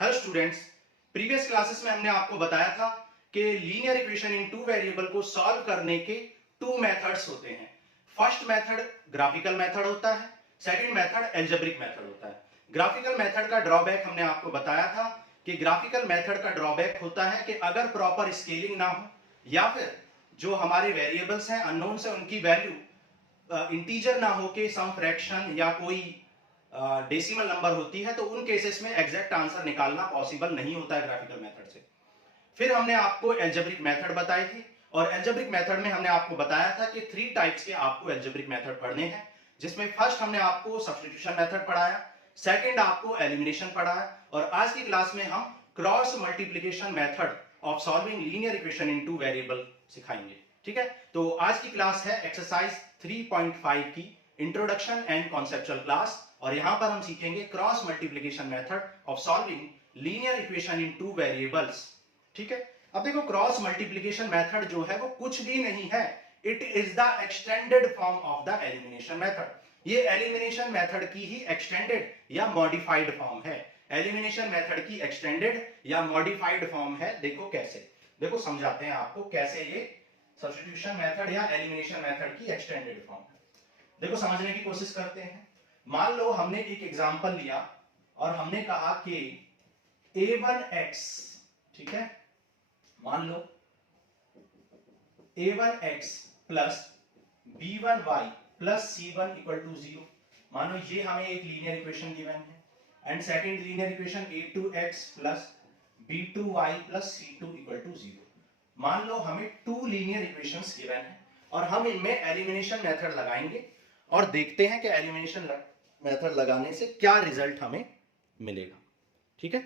Hello students, previous classes में हमने आपको बताया था कि linear equation in two variable को सॉल्व करने के टू मेथड्स होते हैं। फर्स्ट मेथड ग्राफिकल मेथड होता है, सेकंड मेथड एल्जेब्रिक मेथड होता है। ग्राफिकल मेथड का ड्रॉबैक हमने आपको बताया था कि ग्राफिकल मेथड का ड्रॉबैक होता है कि अगर प्रॉपर स्केलिंग ना हो या फिर जो हमारे वेरिएबल्स हैं अननोन से उनकी वैल्यू इंटीजर ना हो के सम फ्रैक्शन या कोई डेसिमल नंबर होती है, तो उन केसेस में एग्जैक्ट आंसर निकालना पॉसिबल नहीं होता है ग्राफिकल मेथड से। फिर हमने आपको एल्जेब्रिक मेथड बताई थी और एल्जेब्रिक मेथड में हमने आपको बताया था कि थ्री टाइप्स के आपको एल्जेब्रिक मेथड पढ़ने हैं, जिसमें फर्स्ट हमने आपको सब्स्टिट्यूशन मेथड पढ़ाया, सेकंड आपको एलिमिनेशन पढ़ाया और आज की क्लास में हम cross multiplication method of solving linear equation in two variable सिखाएंगे। ठीक है, तो आज की क्लास है एक्सरसाइज 3.5 की इंट्रोडक्शन एंड कॉन्सेप्चुअल क्लास और यहां पर हम सीखेंगे cross multiplication method of solving linear equation in two variables. ठीक है, अब देखो क्रॉस मल्टीप्लिकेशन मेथड जो है वो कुछ भी नहीं है, it is the extended form of the elimination method. ये एलिमिनेशन मेथड की ही एक्सटेंडेड या मॉडिफाइड फॉर्म है। एलिमिनेशन मेथड की एक्सटेंडेड या मॉडिफाइड फॉर्म है। देखो कैसे, देखो समझाते हैं आपको कैसे ये सब्स्टिट्यूशन मेथड या एलिमिनेशन मेथड की एक्सटेंडेड फॉर्म है। देखो समझने की कोशिश करते हैं। मान लो हमने एक एग्जांपल लिया और हमने कहा कि a1x, ठीक है, मान लो a1x plus b1y plus c1 equal to 0। मान लो ये हमें एक लीनियर इक्वेशन गिवन है and second linear equation a2x plus b2y plus c2 equal to 0। मान लो हमें टू लीनियर इक्वेशंस गिवन है और हम इनमें एलिमिनेशन मेथड लगाएंगे और देखते हैं कि एलिमिनेशन मेथड लगाने से क्या रिजल्ट हमें मिलेगा। ठीक है,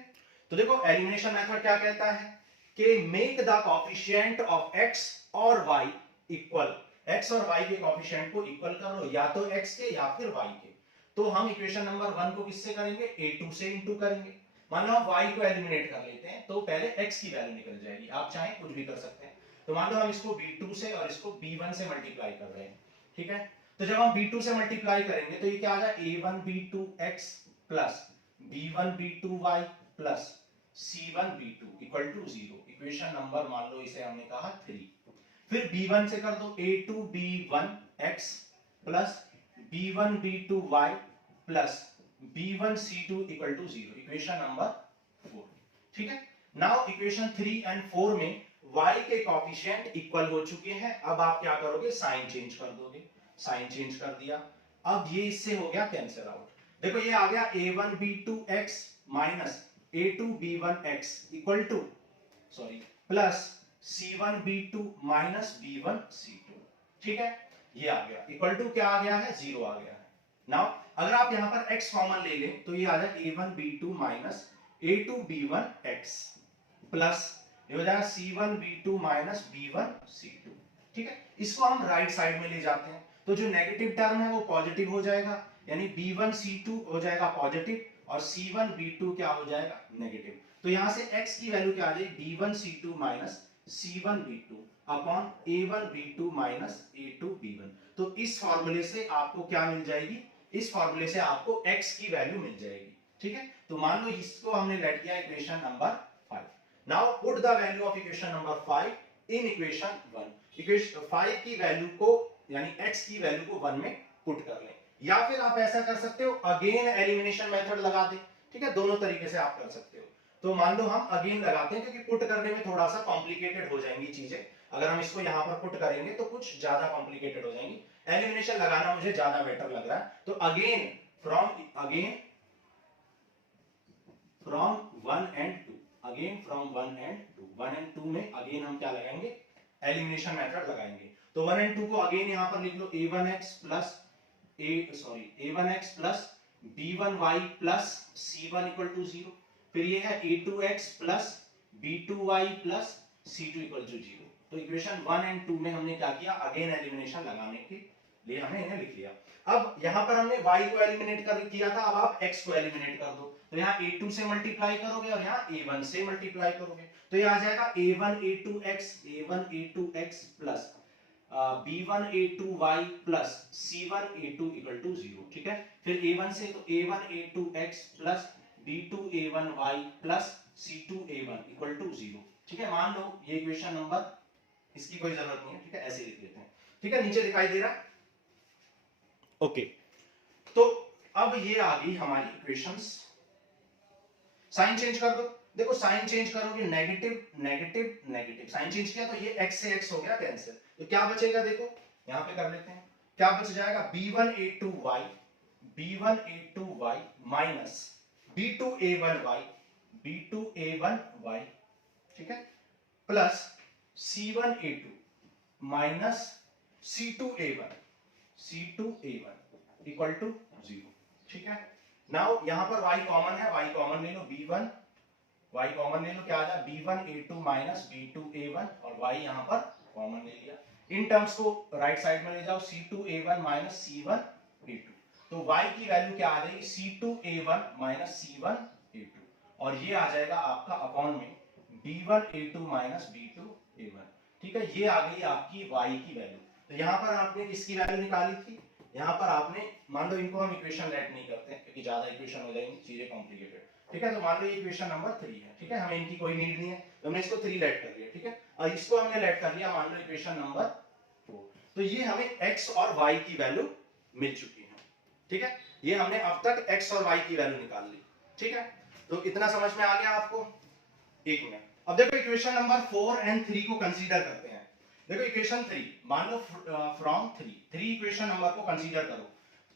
तो देखो एलिमिनेशन मेथड क्या कहता है कि make the coefficient of x और y इक्वल, x और y के कोएफिशिएंट को इक्वल करो, या तो x के या फिर y के। तो हम इक्वेशन नंबर 1 को किससे करेंगे, a2 से इंटू करेंगे। मान लो हम y को एलिमिनेट कर लेते हैं तो पहले x की वैल्यू निकल जाएगी, आप चाहें कुछ भी कर सकते हैं। तो मान लो हम इसको b2 से और इसको b1 से मल्टीप्लाई कर रहे हैं। ठीक है, तो जब हम b2 से मल्टीप्लाई करेंगे तो ये क्या आ जाए, a1b2x plus b1b2y plus c1b2 equal to 0। Equation number मान लो इसे हमने कहा 3। फिर b1 से कर दो a2b1x plus b1b2y plus b1c2 equal to 0। Equation number 4। ठीक है, नाउ इक्वेशन 3 एंड 4 में y के कोएफिशिएंट इक्वल हो चुके हैं। अब आप क्या करोगे, साइन चेंज कर दोगे। साइन चेंज कर दिया, अब ये इससे हो गया कैंसिल आउट। देखो ये आ गया a1b2x minus a2b1x equal to, sorry, plus c1b2 minus b1c2। ठीक है, ये आ गया इक्वल टू क्या आ गया है, 0 आ गया है। नाउ अगर आप यहां पर x कॉमन ले लें तो ये आ जाए a1b2 माइनस a2b1x प्लस ये हो जाएगा c1b2 माइनस b1c2। ठीक है, इसको हम राइट साइड में ले जाते हैं तो जो नेगेटिव टर्म है वो पॉजिटिव हो जाएगा, यानी b1c2 हो जाएगा पॉजिटिव और c1b2 क्या हो जाएगा, नेगेटिव। तो यहां से x की वैल्यू क्या आ जाएगी, b1c2 minus c1b2 upon a1b2 minus a2b1। तो इस फॉर्मूले से आपको क्या मिल जाएगी, इस फॉर्मूले से आपको x की वैल्यू मिल जाएगी। ठीक है, तो मान लो इसको हमने लेट किया equation number 5। Now put the value of equation number 5 in equation 1। Equation 5 की वैल्यू को यानी x की वैल्यू को 1 में पुट कर लें, या फिर आप ऐसा कर सकते हो अगेन एलिमिनेशन मेथड लगा दें। ठीक है, दोनों तरीके से आप कर सकते हो। तो मान लो हम अगेन लगाते हैं क्योंकि पुट करने में थोड़ा सा कॉम्प्लिकेटेड हो जाएंगी चीजें। अगर हम इसको यहां पर पुट करेंगे तो कुछ ज्यादा कॉम्प्लिकेटेड हो जाएंगी, एलिमिनेशन लगाना मुझे ज्यादा बेटर लग रहा है। तो again from 1 and 2, again from 1 and 2, 1 and 2 में अगेन हम क्या लगाएंगे, एलिमिनेशन मेथड लगाएंगे। तो 1 एंड 2 को अगेन यहां पर लिख लो, a1x plus a1x plus b1y plus c1 equal to 0। फिर ये है a2x plus b2y plus c2 equal to 0। तो इक्वेशन 1 एंड 2 में हमने क्या किया, अगेन एलिमिनेशन लगाने के लिए हमने इन्हें लिख लिया। अब यहां पर हमने y को एलिमिनेट कर किया था, अब आप x को एलिमिनेट कर दो। तो यहाँ a2 से मल्टीप्लाई करोगे और यहाँ a1 से मल्टीप्लाई करोगे तो ये आ जाएगा a1 a2x plus b1 a2y plus c1 a2 equal to 0। ठीक है, फिर a1 से तो a1 a2x plus b2a1y plus c2a1 equal to 0। ठीक है, मान लो ये इक्वेशन नंबर, इसकी कोई जरूरत नहीं है, ठीक है, ऐसे लिख लेते हैं। ठीक है, नीचे दिखाई दे रहा। ओके, तो अब ये आ गई हमारी इक्वेशंस। साइन चेंज कर दो। देखो साइन चेंज करोगे negative negative negative, sign change किया तो ये x से x हो गया कैंसिल, तो क्या बचेगा, देखो यहां पे कर लेते हैं, क्या बच जाएगा, b1a2y b1a2y minus b2a1y b2a1y, ठीक है, plus c1a2 minus c2a1 c2a1 equal to 0। ठीक है, नाउ यहां पर y कॉमन है, y कॉमन ले लो, b1 y कॉमन ले लो, क्या आ जाए b1a2 माइनस b2a1, और y यहां पर कॉमन ले लिया। इन टर्म्स को राइट साइड में ले जाओ, c2a1 माइनस c1a2, तो y की वैल्यू क्या आ जाएगी, c2a1 माइनस c1a2, और ये आ जाएगा आपका अपॉन में b1a2 माइनस b2a1। ठीक है, ये आ गई आपकी y की वैल्यू। तो यहां पर आपने किसकी वैल्यू निकाली थी, यहां पर आपने, मान लो इनको हम इक्वेशन लेट नहीं करते क्योंकि ज्यादा इक्वेशन हो जाएंगी, चीजें कॉम्प्लिकेटेड। ठीक है, तो मान लो ये इक्वेशन नंबर 3 है, ठीक है, हमें इनकी कोई नीड नहीं है, तो हमने इसको 3 लेट कर लिया। ठीक है, और इसको हमने लेट कर लिया, मान लो इक्वेशन नंबर 4, तो ये हमें x और y की वैल्यू मिल चुकी है। ठीक है, ये हमने अब तक x और y की वैल्यू निकाल ली। ठीक है, तो इतना समझ में आ गया आपको। एक मिनट, अब देखो इक्वेशन नंबर 4 एंड 3 को कंसीडर करते हैं। देखो इक्वेशन 3, मान लो फ्रॉम 3 इक्वेशन नंबर को कंसीडर करो।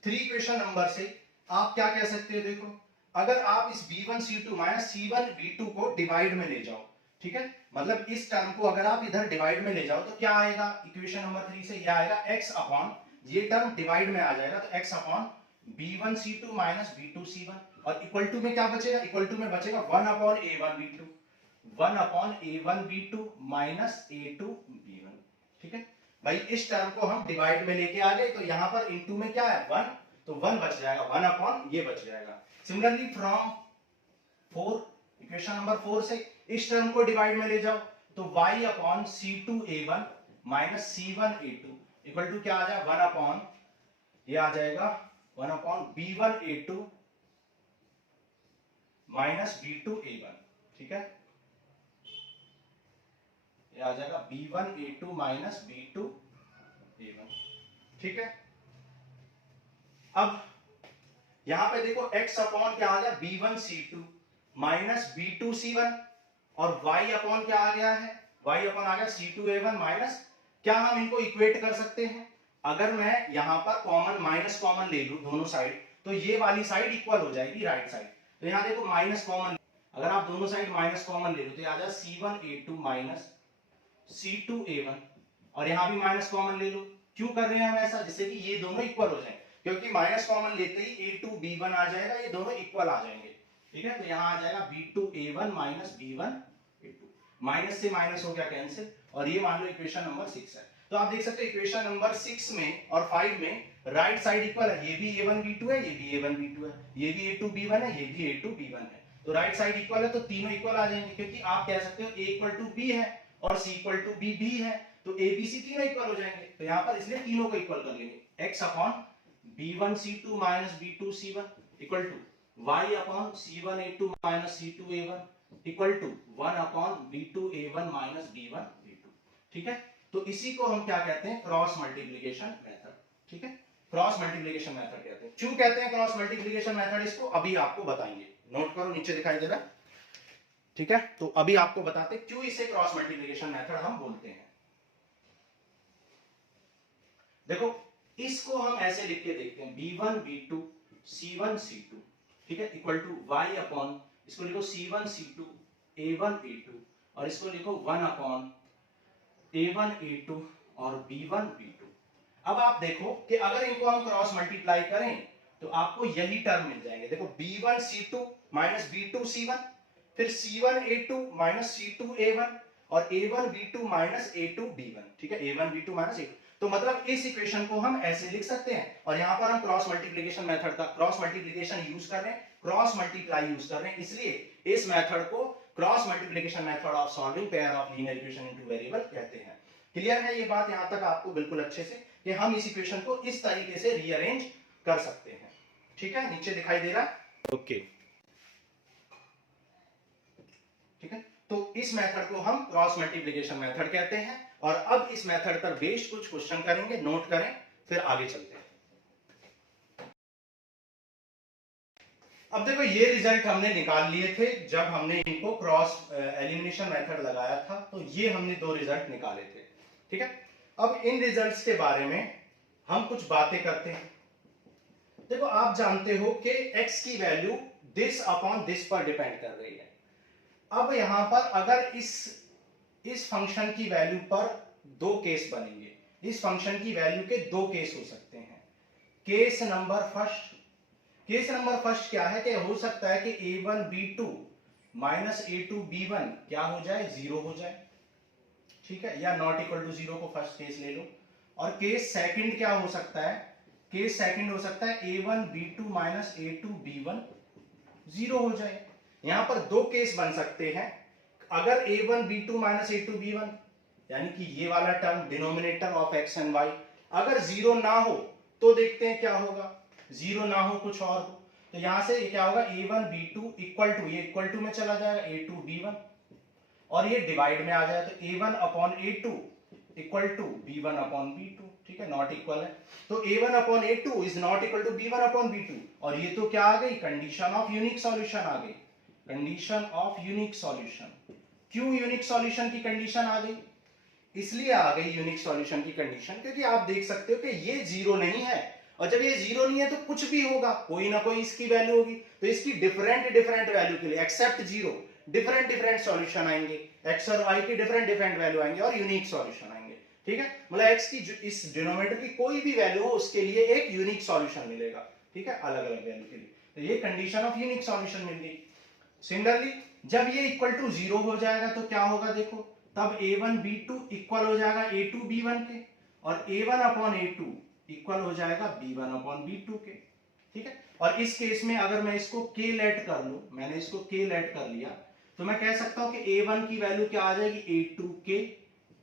3 इक्वेशन नंबर से आप क्या कह सकते हो, देखो अगर आप इस b1c2 माइनस c1b2 को डिवाइड में ले जाओ, ठीक है, मतलब इस टर्म को अगर आप इधर डिवाइड में ले जाओ तो क्या आएगा, इक्वेशन नंबर 3 से यह आएगा x अपॉन, ये टर्म डिवाइड में आ जाएगा तो x upon b1c2 minus b2c1, और इक्वल टू में क्या बचेगा, इक्वल टू में बचेगा 1 upon a1b2 1 upon a1b2 minus a2b1। ठीक है भाई, इस टर्म को हम डिवाइड में लेके आ गए, तो यहां पर इनटू में क्या है 1, तो 1 बच जाएगा, 1 अपॉन ये बच जाएगा। सिमिलरली फ्रॉम 4 इक्वेशन नंबर 4 से इस टर्म को डिवाइड में ले जाओ, तो y upon c2a1 minus c1a2 equal to क्या आ जाएगा, 1 अपॉन, ये आ जाएगा 1 अपॉन b1a2 माइनस b2a1। ठीक है, ये आ जाएगा b1a2 माइनस b2a1। ठीक है, अब यहां पे देखो x अपॉन क्या आ गया, b1c2 माइनस b2c1, और y अपॉन क्या आ गया है, y अपॉन आ गया c2a1 माइनस, क्या हम इनको इक्वेट कर सकते हैं, अगर मैं यहां पर कॉमन माइनस कॉमन ले लूं दोनों साइड, तो ये वाली साइड इक्वल हो जाएगी राइट साइड। तो यहां देखो माइनस कॉमन, अगर आप दोनों साइड माइनस कॉमन ले लो तो ये आ जाएगा c1a2 माइनस c2a1, और यहां भी माइनस कॉमन ले लो। क्यों कर रहे हैं हम ऐसा, जिससे कि ये दोनों इक्वल हो जाएं, क्योंकि माइनस कॉमन लेते ही a2b1 आ जाएगा, ये दोनों इक्वल आ जाएंगे। ठीक है, तो यहां आ जाएगा b2a1 माइनस b1a2, माइनस से माइनस हो गया कैंसिल, और ये मान लो इक्वेशन नंबर 6 है। तो आप देख सकते हो इक्वेशन नंबर 6 में और 5 में राइट साइड इक्वल है, ये भी a1b2 है, ये भी a1b2 है, ये भी a2b1 है, ये भी a2b1 है, तो राइट साइड इक्वल है, तो तीनों इक्वल आ जाएंगे, क्योंकि आप कह सकते हो a इक्वल टू b है और c इक्वल टू b भी है, तो a b c तीनों इक्वल हो जाएंगे, तो यहां पर इसलिए तीनों को इक्वल कर लेंगे। x upon b1c2 minus b2c1 equal to y upon c1a2 minus c2a1 equal to 1 upon b2a1 minus b1a2। ठीक है, तो इसी को हम क्या कहते हैं, क्रॉस मल्टीप्लिकेशन मेथड। ठीक है, क्रॉस मल्टीप्लिकेशन मेथड कहते हैं। क्यों कहते हैं क्रॉस मल्टीप्लिकेशन मेथड, इसको अभी आपको बताएंगे, नोट करो, नीचे दिखाई दे रहा है। ठीक है, तो अभी आपको बताते क्यों इसे क्रॉस मल्टीप्लिकेशन मेथड हम बोलते हैं। देखो इसको हम ऐसे लिख के देखते हैं, b1 b2 c1 c2, ठीक है, इक्वल टू y अपॉन, इसको लिखो c1 c2 a1 a2, और इसको लिखो 1 अपॉन a1 a2 और b1 b2। अब आप देखो कि अगर इनको हम क्रॉस मल्टीप्लाई करें तो आपको यही टर्म मिल जाएंगे। देखो b1 c2 minus b2 c1, फिर c1 a2 minus c2 a1, और a1 b2 minus a2 b1। ठीक है, a1 b2 माइनस a2, तो मतलब इस इक्वेशन को हम ऐसे लिख सकते हैं, और यहां पर हम क्रॉस मल्टीप्लिकेशन मेथड का, क्रॉस मल्टीप्लिकेशन यूज कर रहे हैं, क्रॉस मल्टीप्लाई यूज कर रहे हैं, इसलिए इस मेथड को cross multiplication method of solving pair of linear equation into variable कहते हैं। क्लियर है ये बात यहां तक आपको बिल्कुल अच्छे से, कि हम इस इक्वेशन को इस तरीके से रीअरेंज कर सकते हैं। ठीक है, नीचे दिखाई दे रहा है, ओके। ठीक है, तो इस मेथड को हम क्रॉस मल्टीप्लिकेशन मेथड कहते हैं। और अब इस मेथड पर बेस्ड कुछ क्वेश्चन करेंगे, नोट करें, फिर आगे चलते हैं। अब देखो ये रिजल्ट हमने निकाल लिए थे जब हमने इनको क्रॉस एलिमिनेशन मेथड लगाया था, तो ये हमने दो रिजल्ट निकाले थे। ठीक है, अब इन रिजल्ट्स के बारे में हम कुछ बातें करते हैं। देखो आप जानते हो कि x की वैल्यू दिस अपॉन दिस पर डिपेंड कर रही है। अब यहां पर अगर इस फंक्शन की वैल्यू पर दो केस बनेंगे, इस फंक्शन की वैल्यू के दो केस हो सकते हैं। केस नंबर फर्स्ट क्या है कि हो सकता है कि a1 b2 minus a2 b1 क्या हो जाए, जीरो हो जाए। ठीक है, या नॉट इक्वल टू जीरो को फर्स्ट केस ले लो। और केस सेकंड क्या हो सकता है, केस सेकंड हो सकता है a1 b2 minus a2 b1 zero हो जाए। यहां पर दो केस बन सकते हैं। अगर a1 b2 minus a2 b1 यानी कि ये वाला term denominator of x and y अगर जीरो ना हो तो देखते हैं क्या होगा, जीरो ना हो कुछ और हो तो यहां से क्या होगा, a1 b2 इक्वल टू, ये इक्वल टू में चला जाएगा a2 b1 और ये डिवाइड में आ जाए तो a1 upon a2 equal to b1 upon b2। ठीक है, नॉट इक्वल है तो a1 upon a2 is not equal to b1 upon b2। और ये तो क्या आ गई, कंडीशन ऑफ यूनिक सॉल्यूशन आ गई, कंडीशन ऑफ यूनिक सॉल्यूशन। क्यों यूनिक सॉल्यूशन की कंडीशन आ गई, इसलिए आ गई यूनिक सॉल्यूशन की कंडीशन क्योंकि आप देख सकते हो कि ये जीरो नहीं है, और जब ये जीरो नहीं है तो कुछ भी होगा, कोई ना कोई इसकी वैल्यू होगी, तो इसकी डिफरेंट वैल्यू के लिए एक्सेप्ट जीरो डिफरेंट सॉल्यूशन आएंगे, एक्स और वाई की डिफरेंट वैल्यू आएंगे और यूनिक सॉल्यूशन आएंगे। ठीक है, मतलब एक्स की इस डिनोमिनेटर की कोई भी वैल्यू हो उसके लिए एक यूनिक सॉल्यूशन मिलेगा। ठीक है, अलग अलग वैल्यू के लिए, तो ये कंडीशन ऑफ यूनिक सॉल्यूशन मिल गई। सिमिलरली जब ये इक्वल टू जीरो हो जाएगा तो क्या होगा, देखो तब a1 b2 इक्वल हो जाएगा a2 b1 के, और a1 अपॉन a2 इक्वल हो जाएगा b1 अपॉन b2 के। ठीक है, और इस केस में अगर मैं इसको k लेट कर लूं, मैंने इसको k लेट कर लिया, तो मैं कह सकता हूं कि a1 की वैल्यू क्या आ जाएगी, a2 k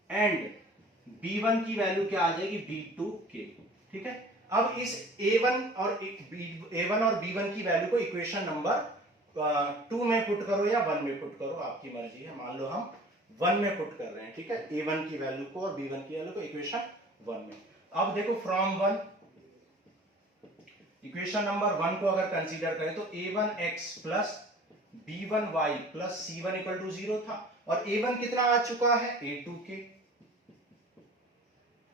एंड b1 की वैल्यू क्या आ जाएगी, b2 k। ठीक है, अब इस a1 और b1 की वैल्यू को इक्वेशन नंबर 2 में पुट करो या 1 में पुट करो, आपकी मर्जी है। मान लो हम 1 में पुट कर रहे हैं। ठीक है, a1 की वैल्यू को और b1 की वैल्यू को इक्वेशन 1 में। अब देखो फ्रॉम 1 इक्वेशन नंबर 1 को अगर कंसीडर करें तो a1x plus b1y plus c1 equal to 0 था, और a1 कितना आ चुका है,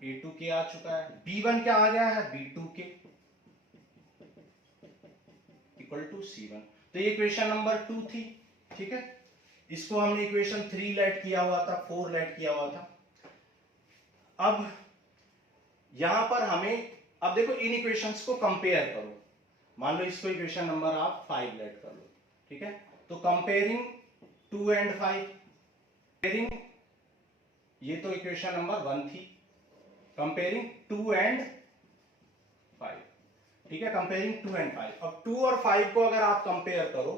a2k आ चुका है, b1 क्या आ गया है, b2k इक्वल टू c1। तो ये इक्वेशन नंबर 2 थी। ठीक है, इसको हमने इक्वेशन 3 लेट किया हुआ था, 4 लेट किया हुआ था। अब यहां पर हमें, अब देखो इन इक्वेशंस को कंपेयर करो, मान लो इसको इक्वेशन नंबर आप 5 लेट कर लो। ठीक है, तो कंपेयरिंग 2 एंड 5, कंपेयरिंग, ये तो इक्वेशन नंबर 1 थी, कंपेयरिंग 2 एंड 5। ठीक है, कंपेयरिंग 2 एंड 5। अब 2 और 5 को अगर आप कंपेयर करो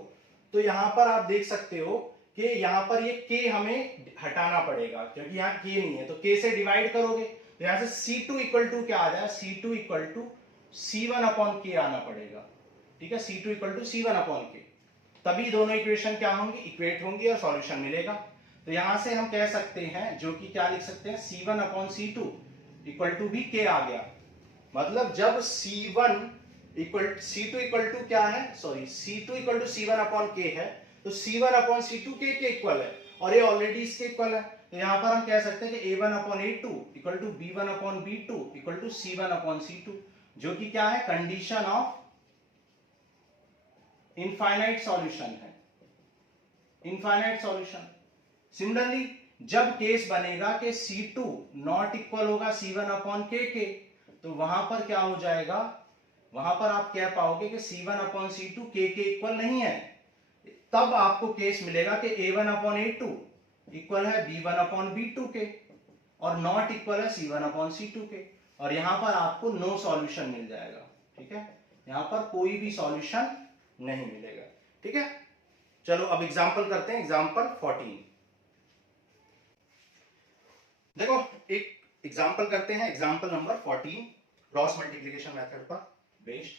तो यहां पर आप देख सकते हो कि यहां पर ये k हमें हटाना पड़ेगा क्योंकि यहां k नहीं है, तो k से डिवाइड करोगे तो यहां से c2 इक्वल टू क्या आ जाए, c2 equal to c1 upon k आना पड़ेगा। ठीक है, c2 equal to c1 upon k, तभी दोनों इक्वेशन क्या होंगी, इक्वेट होंगी और सॉल्यूशन मिलेगा। तो यहां से हम कह सकते हैं, जो कि क्या लिख सकते हैं, c1 upon c2 equal to भी k आ गया। मतलब जब c1 equal c2 equal to क्या है, sorry c2 equal to c1 upon k है, तो c1 अपॉन c2 k के इक्वल है और ये ऑलरेडी इसके इक्वल है। तो यहां पर हम कह सकते हैं कि a1 upon a2 equal to b1 upon b2 equal to c1 upon c2, जो कि क्या है, कंडीशन ऑफ इनफाइनाइट सॉल्यूशन है, इनफाइनाइट सॉल्यूशन। सिमिलरली जब केस बनेगा कि c2 नॉट इक्वल होगा c1 अपॉन k के, तो वहां पर क्या हो जाएगा, वहां पर आप कह पाओगे कि c1 अपॉन c2 k के इक्वल नहीं है, तब आपको केस मिलेगा कि a1 अपॉन a2 इक्वल है b1 अपॉन b2 के और नॉट इक्वल है c1 अपॉन c2 के, और यहां पर आपको नो सॉल्यूशन मिल जाएगा। ठीक है, यहां पर कोई भी सॉल्यूशन नहीं मिलेगा। ठीक है, चलो अब एग्जांपल करते हैं, एग्जांपल 14। देखो एक एग्जांपल करते हैं, example number 14 cross multiplication method पर बेस्ड।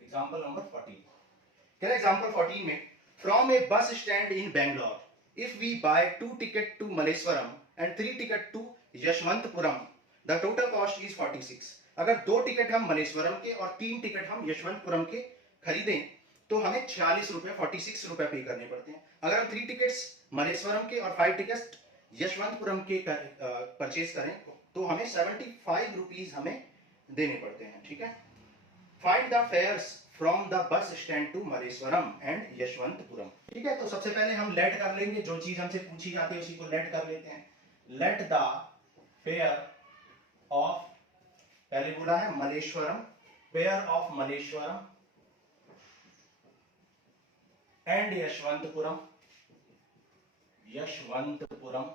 एग्जांपल नंबर 14 कह रहे, एग्जांपल 14 में from a bus stand in Bangalore if we buy 2 ticket to Malleshwaram and 3 ticket to Yeshwanthpuram the total cost is 46। अगर 2 टिकट हम मलेश्वरम के और 3 टिकट हम यशवंतपुरम के खरीदें तो हमें 46 रुपए 46 रुपए पे करने पड़ते हैं। अगर हम 3 टिकट्स मलेश्वरम के और 5 टिकट यशवंतपुरम के परचेज करें तो हमें 75 रुपीज हमें देने पड़ते हैं। ठीक है, find the fares from the bus stand to Malleshwaram and Yeshwanthpuram. ठीक है, तो सबसे पहले हम लेट कर लेंगे, जो चीज हमसे पूछी जाती है उसी को लेट कर लेते हैं। लेट द फेयर ऑफ, पहले बोला है Malleshwaram, fare of Malleshwaram and Yeshwanthpuram, Yeshwanthpuram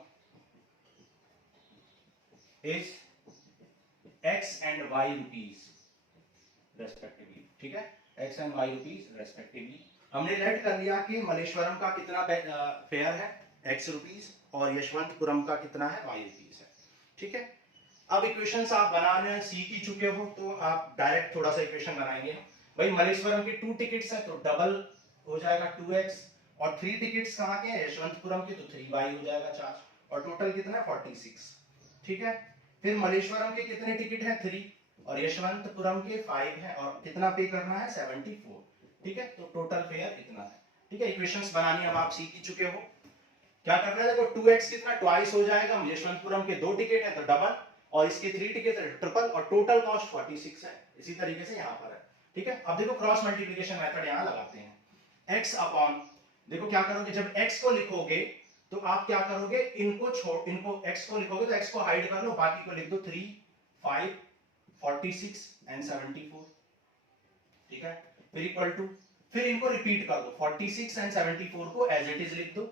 is x and y rupees respectively. ठीक है, x and y rupees respectively. हमने लेट कर लिया कि मलेश्वरम का कितना फेयर है x रुपीज और यशवंतपुरम का कितना है y रुपीज है। ठीक है, अब इक्वेशंस आप बनाने सीख ही चुके हो तो आप डायरेक्ट थोड़ा सा इक्वेशन बनाएंगे। भाई मलेश्वरम के 2 टिकट्स है तो डबल हो जाएगा 2x, और 3 टिकट्स कहाँ के हैं यशवंतपुरम के, तो 3y हो जाएगा चार्ज, और टोटल कितना है 46। ठीक है, फिर मलेश्वरम के कितने टिकट हैं 3 और यशवंतपुरम के 5 है और कितना पे करना है 74। ठीक है, तो टोटल फेयर इतना है। ठीक है, इक्वेशंस बनानी अब आप सीख ही चुके हो। क्या करना है, देखो 2x कितना ट्वाइस हो जाएगा, यशवंतपुरम के 2 टिकट है तो डबल, और इसके 3 टिकट है ट्रिपल, और टोटल कॉस्ट 46 है। इसी तरीके से यहाँ पर है। ठीक है, अब देखो क्रॉस मल्टीप्लिकेशन मेथड यहाँ लगाते हैं। x अपॉन, देखो क्या करोगे, जब x को लिखोगे तो आप क्या करोगे, इनको x को लिखोगे तो x को हाइड कर लो, बाकी को लिख दो 3, 5, 46 एंड 74। ठीक है, फिर इक्वल टू, फिर इनको रिपीट कर दो, 46 एंड 74 को एज इट इज लिख दो,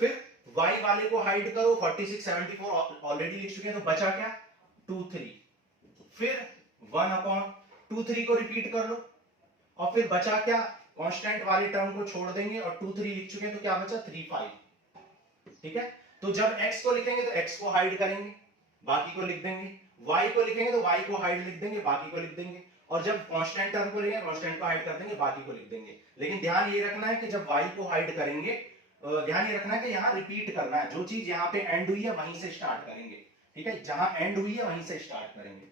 फिर y वाले को हाइड करो, 46 74 ऑलरेडी लिख चुके हैं तो बचा क्या 2 3, फिर 1 अपॉन 2 3 को रिपीट कर लो, और फिर बचा क्या, कांस्टेंट वाले टर्म को छोड़ देंगे और 2 3 लिख चुके हैं तो क्या बचा 3 5। ठीक है, तो जब x को लिखेंगे तो x को हाइड करेंगे, बाकी को लिख देंगे, y को लिखेंगे तो y को हाइड लिख देंगे, बाकी को लिख देंगे, और जब कांस्टेंट टर्म को लेंगे कांस्टेंट को हाइड कर देंगे, बाकी को लिख देंगे। लेकिन ध्यान ये रखना है कि जब y को हाइड करेंगे, ध्यान ये रखना है कि यहाँ रिपीट करना है, जो चीज यहाँ पे एंड हुई है वहीं से स्टार्ट करेंगे। ठीक है, जहां एंड हुई है वहीं से स्टार्ट करेंगे,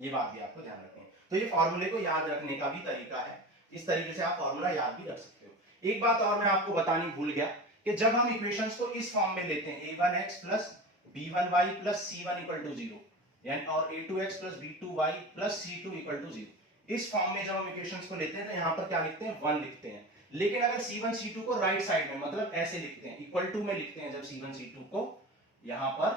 ये बात भी आपको ध्यान रखनी है। तो ये फॉर्मूले को याद रखने का भी तरीका है, इस तरीके से आप फॉर्मूला याद भी रख सकते हो। एक बात और मैं आपको बतानी भूल गया कि जब हम इक्वेशंस को इस फॉर्म में लेते हैं a1x plus b1y plus c1 equal to 0, यानी और a2x plus b2y plus c2 equal to 0, इस फॉर्म में जब हम इक्वेशंस को लेते हैं तो यहाँ पर क्या लिखते हैं 1 लिखते हैं। लेकिन अगर c1 c2 को राइट साइड में, मतलब ऐसे लिखते हैं, इक्वल टू में लिखते हैं जब c1 c2 को यहाँ पर,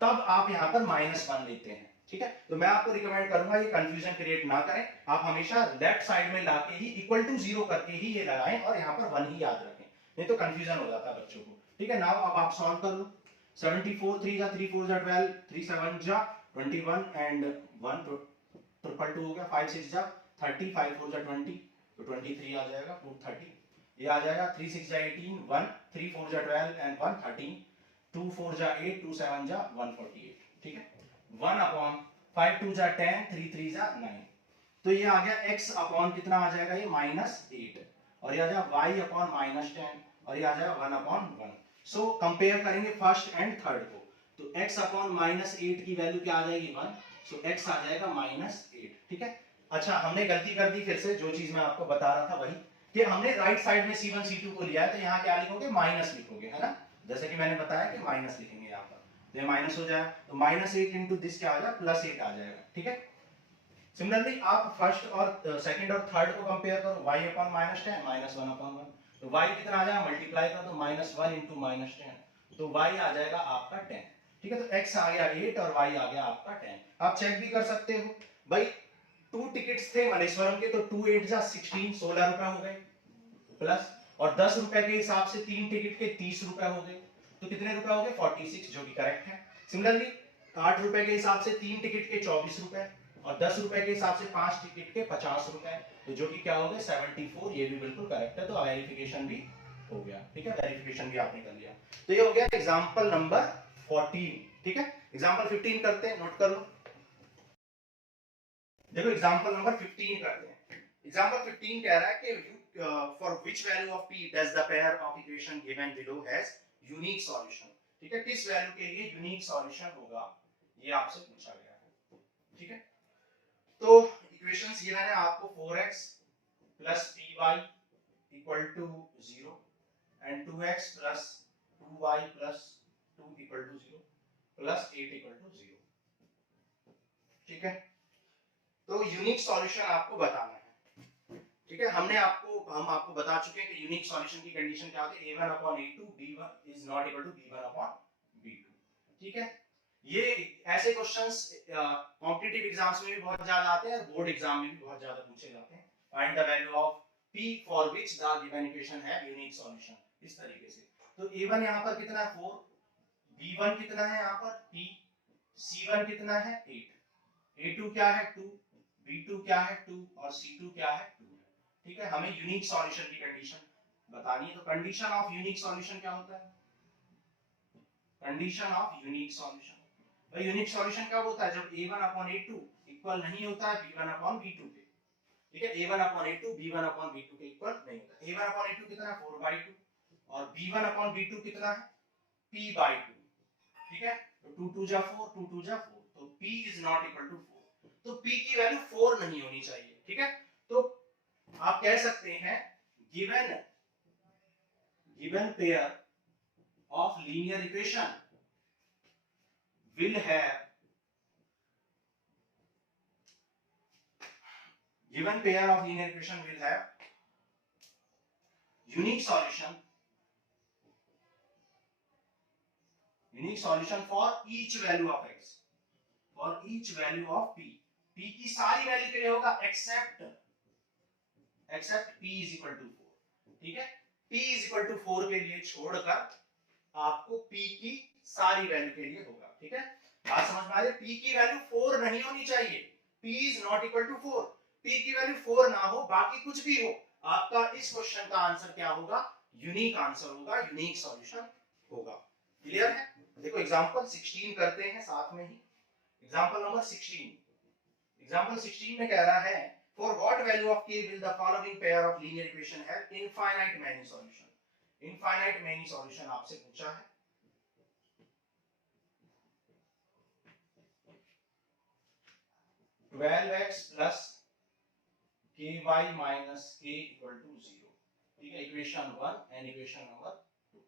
तब आप यहाँ पर -1 लेते हैं। ठीक है, तो मैं आपको रिकमेंड करूंगा ये कंफ्यूजन क्रिएट ना करें, आप हमेशा लेफ्ट साइड में लाके ही इक्वल टू 0 करके ही ये लगाएं और यहाँ पर 1 ही याद रखें, नहीं तो कंफ्यूजन हो जाता है बच्चों को। ठीक है, नाउ अब आप सॉल्व कर लो। 74 3 जा 3 4 जा 12, 3 7 जा 21 एंड 1 ट्रिपल 2 हो गया, 5 6 जा 30, 5 4 जा 20, तो 23 आ जाएगा, 30 ये आ जाएगा, 3 6 जा 18, 1 3 4 जा 12 एंड 1 13, 2 4 जा 8, 2 7 जा 148। ठीक है, 1 अपॉन 5 2 जा 10, 3 3 जा 9, तो ये आ गया x अपॉन कितना आ जाएगा ये -8, और ये आ जाएगा y अपॉन -10, और ये आ जाएगा 1 अपॉन 1। सो कंपेयर करेंगे फर्स्ट एंड थर्ड को, तो x अपॉन -8 की वैल्यू क्या आ जाएगी 1, सो x आ जाएगा -8। ठीक है, अच्छा हमने गलती कर दी फिर से, जो चीज मैं आपको बता रहा था वही, कि हमने राइट साइड में c1 c2 को लिया है तो यहाँ क्या लिखोगे माइनस लिखोगे, है ना, जैसे कि मैंने बताया कि माइनस लिखेंगे यहाँ पर, तो ये माइनस हो जाए तो -8 इंटू दिस क्या आ जाएगा +8 आ जाएगा। ठीक है, सिमिलरली आप फर्स्ट और सेकंड और थर्ड को कंपेयर करो, y अपॉन -10 -1 अपॉन 1, तो y कितना आ जाएगा, मल्टीप्लाई कर दो -1 इंटू -10, तो y आ जाएगा आपका 10। ठीक है, तो x आ गया 8 और y आ गया आपका 10। आप चेक भी कर सकते हो भाई, 2 टिकट्स थे मलेश्वरम के तो 2 8 जा 16, 16 रुपए हो गए, प्लस और 10 रुपए के हिसाब से 3 टिकट के 30 रुपए हो गए, तो कितने रुपए हो गए 46, जो कि करेक्ट है। सिमिलरली 8 रुपए के हिसाब से 3 टिकट के 24 रुपए, और 10 रुपए के हिसाब से 5 टिकट के 50 रुपए, तो जो कि क्या हो गए 74, ये भी बिल्कुल करेक्ट है, तो वेरिफिकेशन भी हो गया। ठीक है, वेरिफिकेशन भी आपने कर लिया, तो ये हो गया एग्जांपल नंबर 14। ठीक है, एग्जांपल 15 करते हैं, नोट कर लो। देखो एग्जांपल नंबर 15 करते हैं। एग्जांपल 15 कह रहा है कि for which value of p does the pair of equation given below has unique solution, ठीक है, किस वैल्यू के लिए यूनिक सॉल्यूशन होगा, ये आपसे पूछा गया है, ठीक है। तो इक्वेशंस गिवन है आपको 4x plus 3y equal to 0 and 2x plus 2y plus 2 equal to 0 plus 8 equal to 0, ठीक है। तो यूनिक सॉल्यूशन आपको बताना है, ठीक है। हम आपको बता चुके हैं कि यूनिक सॉल्यूशन की कंडीशन क्या होती है, a1 upon a2 b1 is not equal to b1 upon b2, ठीक है। ये ऐसे क्वेश्चंस कॉम्पिटिटिव एग्जाम्स में भी बहुत ज्यादा आते हैं, बोर्ड एग्जाम में भी बहुत ज्यादा पूछे जाते हैं। Find the value of p for which the given equation है यूनिक सॉल्यूशन, इस तरीके से। तो a1 यहां पर कितना है 4, b1 कितना है यहां पर p, c1 कितना है 8, a2 क्या है 2, b2 क्या है 2 और c2 क्या है 2, ठीक है। हमें यूनिक सॉल्यूशन की कंडीशन बतानी है। तो कंडीशन ऑफ यूनिक सॉल्यूशन क्या होता है, कंडीशन ऑफ यूनिक सॉल्यूशन, भाई यूनिक सॉल्यूशन कब होता है, जब a1 upon a2 इक्वल नहीं होता है b1 upon b2 के, ठीक है। a1 upon a2 b1 upon b2 के इक्वल नहीं होता। a1 upon a2 कितना है 4/2 और b1 upon b2 कितना है p/2, ठीक है। तो 2 2 जा 4, 2 2 जा 4, तो p is not equal to 4, तो p की वैल्यू 4 नहीं होनी चाहिए, ठीक है। तो आप कह सकते हैं given pair of linear equation will have given pair of linear equation will have unique solution for each value of x, for each value of p, p की सारी वैल्यू के लिए होगा except p is equal to 4, ठीक है। p is equal to 4 के लिए छोड़कर आपको p की सारी वैल्यू के लिए होगा, ठीक है। बात समझ में आ रही है, p की वैल्यू 4 नहीं होनी चाहिए, p is not equal to 4, p की वैल्यू 4 ना हो, बाकी कुछ भी हो, आपका इस क्वेश्चन का आंसर क्या होगा, यूनिक आंसर होगा, यूनिक सॉल्यूशन होगा। क्लियर है। देखो एग्जांपल 16 करते हैं साथ में ही। एग्जांपल नंबर 16, एग्जांपल 16 में कह रहा है for what value of k will the following pair of linear equation have infinite many solution, infinite many solution आपसे पूछा है। ट्वेल्व एक्स प्लस के वाई माइनस के इक्वल टू 0, ठीक है, इक्वेशन 1 एंड इक्वेशन नंबर 2,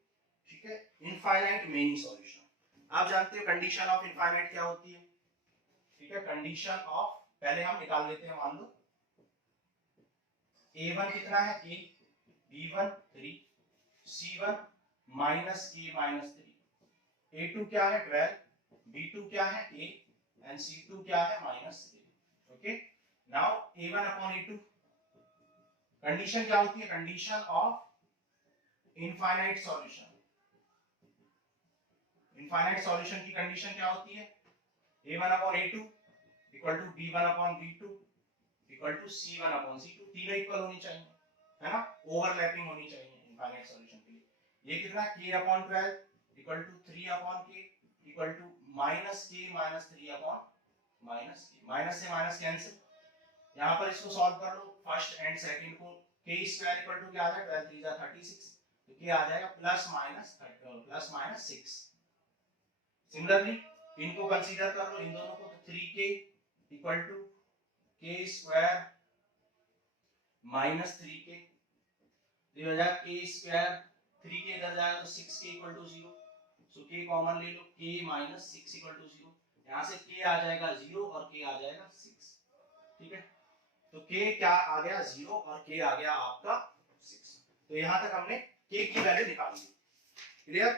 ठीक है। इनफाइनाइट मेनी सॉल्यूशन, आप जानते हो कंडीशन ऑफ इनफाइनाइट क्या होती है, ठीक है। कंडीशन ऑफ पहले हम निकाल लेते हैं, मान लो a1 कितना है a, b1 3, c1 minus k minus 3, a2 क्या है 12, b2 क्या है a एंड c2 क्या है minus 3, okay. Now a1 upon a2 condition क्या होती है, condition of infinite solution, infinite solution की कंडीशन क्या होती है, a1 upon a2 equal to b1 upon b2 equal to c1 upon c2, तीनों इक्वल होनी चाहिए, है ना, ओवरलैपिंग होनी चाहिए इनफाइनाइट सॉल्यूशन के लिए। ये कितना k upon 12 equal to 3 upon k equal to minus k minus 3 upon minus k, minus से माइनस कैंसिल, यहां पर इसको सॉल्व कर लो, फर्स्ट एंड सेकंड को, k स्क्वायर इक्वल टू क्या आ जाएगा 12 3 जा 36, तो k आ जाएगा प्लस माइनस 6। सिमिलरली इनको कंसीडर कर लो, इन दोनों को, तो 3k equal to k square minus 3k, तो हो जाएगा k स्क्वायर 3k इधर जाएगा तो 6k equal to 0, so k common ले लो, k माइनस 6 इक्वल टू 0, यहां से k आ जाएगा 0 और k आ जाएगा 6, ठीक है। तो k क्या आ गया 0 और k आ गया आपका 6, तो यहां तक हमने k की वैल्यू निकाल ली। क्लियर,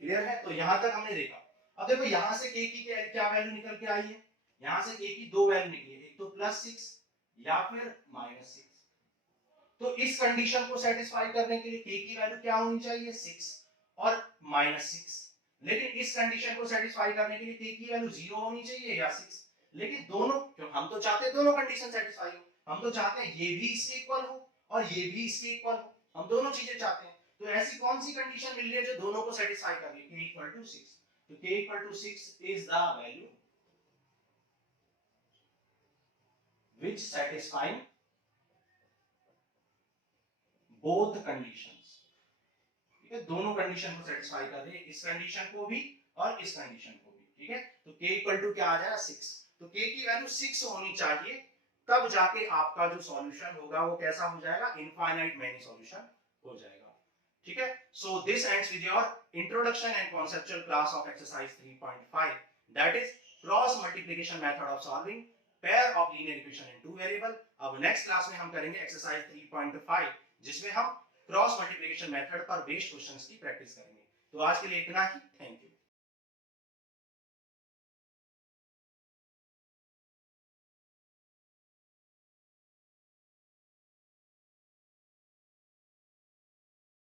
क्लियर है। तो यहां तक हमने देखा। अब देखो यहां से k की क्या वैल्यू निकल के आई है, यहां से k की दो वैल्यू निकली है, एक तो +6 या फिर -6। तो इस कंडीशन को सेटिस्फाई करने के लिए k की वैल्यू क्या होनी चाहिए 6 और -6, लेकिन इस कंडीशन को सेटिस्फाई करने के लिए k की वैल्यू 0 होनी चाहिए या 6, लेकिन दोनों, क्यों हम तो चाहते हैं दोनों कंडीशन सेटिस्फाई हो, हम तो चाहते हैं ये भी इसके इक्वल हो और ये भी इसके इक्वल हो, हम दोनों चीजें चाहते हैं। तो ऐसी कौन सी कंडीशन मिल रही है जो दोनों को सेटिस्फाई कर रही है, k इक्वल टू 6, तो k equal to 6 is the value, which satisfying both conditions, ठीक है, दोनों कंडीशन को सेटिस्फाई कर रहे हैं, इस कंडीशन को भी और इस कंडीशन को भी, ठीक है। तो k इक्वल टू क्या आ जाएगा 6, तो k की वैल्यू 6 होनी चाहिए, तब जाके आपका जो सॉल्यूशन होगा वो कैसा हो जाएगा, इनफाइनाइट मैनी सॉल्यूशन हो जाएगा, ठीक है। So this ends with your introduction and conceptual class of exercise 3.5, that is cross multiplication method of solving pair of linear equation in two variable. अब नेक्स्ट क्लास में हम करेंगे एक्सरसाइज 3.5, जिसमें हम क्रॉस मल्टीप्लिकेशन मेथड पर based questions की practice करेंगे। तो आज के लिए इतना ही, थैंक यू।